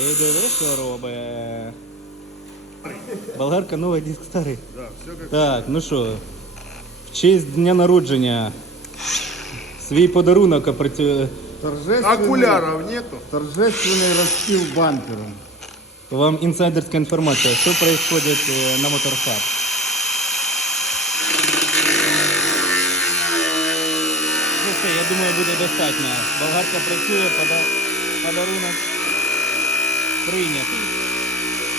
І диви, що робить. Болгарка новий диск старий. Да, все как Так, ну що, в честь дня народження свій подарунок опрацює. Окуляров нету. Торжественный распил бампера. Вам інсайдерська інформація, що відбувається на Моторхаб. Ну все, я думаю, буде достатньо. Болгарка працює, подарунок прийнятий.